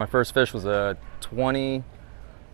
My first fish was a 20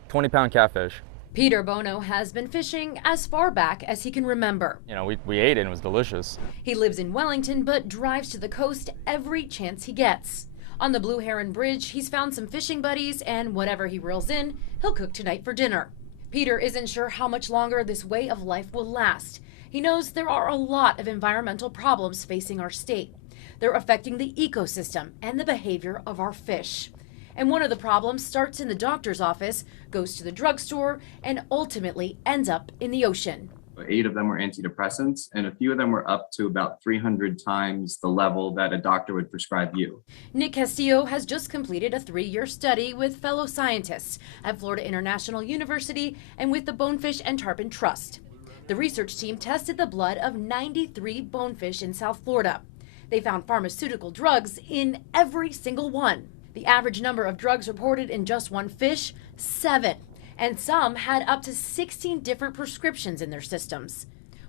pound catfish. Peter Bono has been fishing as far back as he can remember. You know, we ate it and it was delicious. He lives in Wellington but drives to the coast every chance he gets. On the Blue Heron Bridge, he's found some fishing buddies, and whatever he reels in, he'll cook tonight for dinner. Peter isn't sure how much longer this way of life will last. He knows there are a lot of environmental problems facing our state. They're affecting the ecosystem and the behavior of our fish. And one of the problems starts in the doctor's office, goes to the drugstore, and ultimately ends up in the ocean. 8 of them were antidepressants, and a few of them were up to about 300 times the level that a doctor would prescribe you. Nick Castillo has just completed a 3-year study with fellow scientists at Florida International University and with the Bonefish and Tarpon Trust. The research team tested the blood of 93 bonefish in South Florida. They found pharmaceutical drugs in every single one. The average number of drugs reported in just one fish, 7. And some had up to 16 different prescriptions in their systems.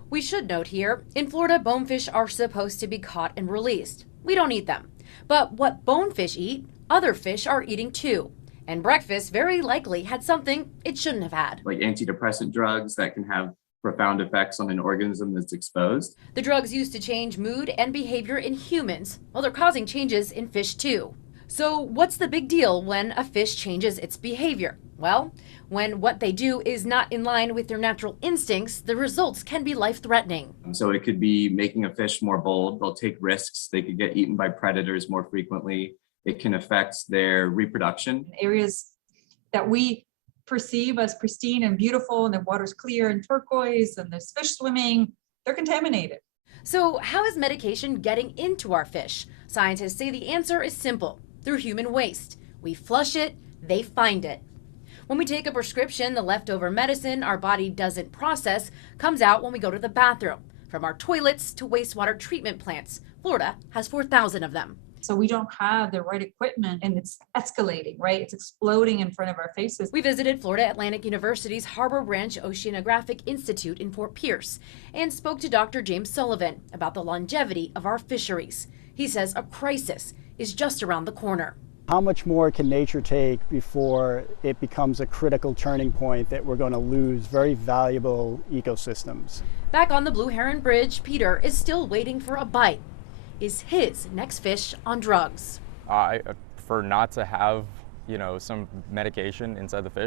We should note here, in Florida, bonefish are supposed to be caught and released. We don't eat them. But what bonefish eat, other fish are eating too. And breakfast very likely had something it shouldn't have had. Like antidepressant drugs that can have profound effects on an organism that's exposed. The drugs used to change mood and behavior in humans, while they're causing changes in fish too. So what's the big deal when a fish changes its behavior? Well, when what they do is not in line with their natural instincts, the results can be life-threatening. So it could be making a fish more bold. They'll take risks. They could get eaten by predators more frequently. It can affect their reproduction. Areas that we perceive as pristine and beautiful, and the water's clear and turquoise, and there's fish swimming, they're contaminated. So how is medication getting into our fish? Scientists say the answer is simple: through human waste. We flush it, they find it. When we take a prescription, the leftover medicine our body doesn't process comes out when we go to the bathroom. From our toilets to wastewater treatment plants, Florida has 4,000 of them. So we don't have the right equipment, and it's escalating, right? It's exploding in front of our faces. We visited Florida Atlantic University's Harbor Branch Oceanographic Institute in Fort Pierce and spoke to Dr. James Sullivan about the longevity of our fisheries. He says a crisis is just around the corner. How much more can nature take before it becomes a critical turning point that we're going to lose very valuable ecosystems? Back on the Blue Heron Bridge, Peter is still waiting for a bite. Is his next fish on drugs? I prefer not to have, some medication inside the fish.